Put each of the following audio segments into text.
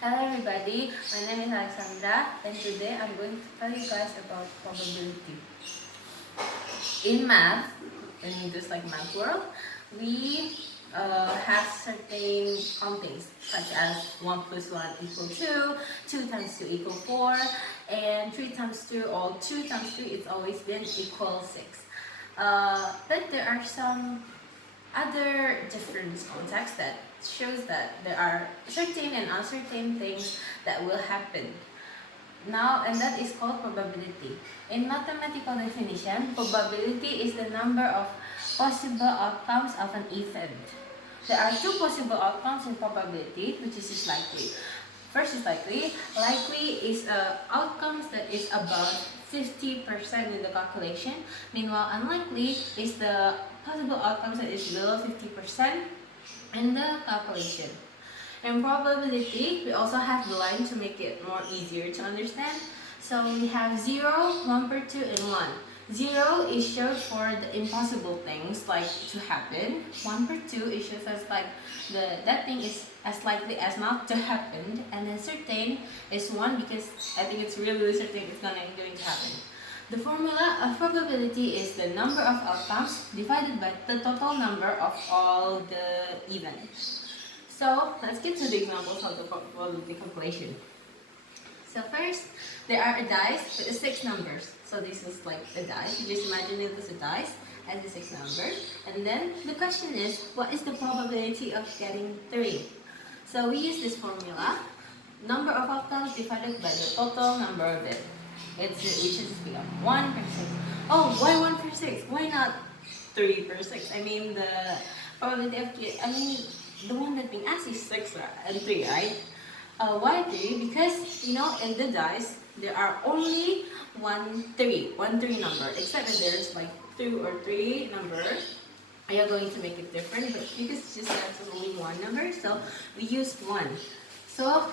Hello everybody, my name is Alexandra and today I'm going to tell you guys about probability. In math, in just like math world, we have certain countings such as 1 plus 1 equal 2, 2 times 2 equal 4, and 3 times 2 or 2 times 3 it's always been equal 6. But there are some other different contexts that shows that there are certain and uncertain things that will happen. Now, and that is called probability. In mathematical definition, probability is the number of possible outcomes of an event. There are two possible outcomes in probability, which is likely. First is likely. Likely is outcomes that is about 50% in the calculation. Meanwhile, unlikely is the possible outcomes that is below 50% in the calculation. In probability, we also have the line to make it more easier to understand. So we have 0, 1 per 2, and 1. 0 is showed for the impossible things like to happen. 1 per 2 is shows as like that thing is as likely as not to happen. And then certain is 1 because I think it's really certain it's going to happen. The formula of probability is the number of outcomes divided by the total number of all the events. So let's get to the examples of the probability calculation. So first, there are a dice with 6 numbers. So this is like a dice. You just imagine it as a dice as the 6 numbers. And then the question is, what is the probability of getting 3? So we use this formula. Number of outcomes divided by the total number of it. Which is just become 1 per 6. Oh, why 1 per 6? Why not 3 per 6? I mean the probability of the one that being asked is 6 and 3, right? Why 3? Because in the dice there are only one 3 number, except that there's like 2 or 3 number. We are going to make it different, but because it's just that's only one number, so we use 1. So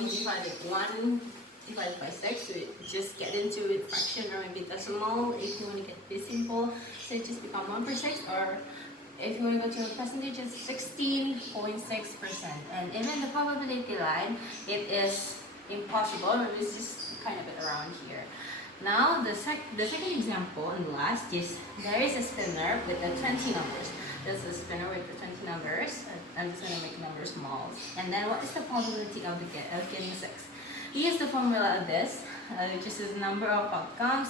we divided 1 divided by 6, so just get into it fraction or maybe decimal if you want to get this simple. So it just become 1 per 6, or if you want to go to a percentage, it's 16.6%. And even the probability line, it is impossible. It's just kind of it around here. Now, the second example and the last is there is a spinner with the 20 numbers. There's a spinner with the 20 numbers. I'm just going to make numbers small. And then what is the probability of getting 6? We use the formula of this, which is the number of outcomes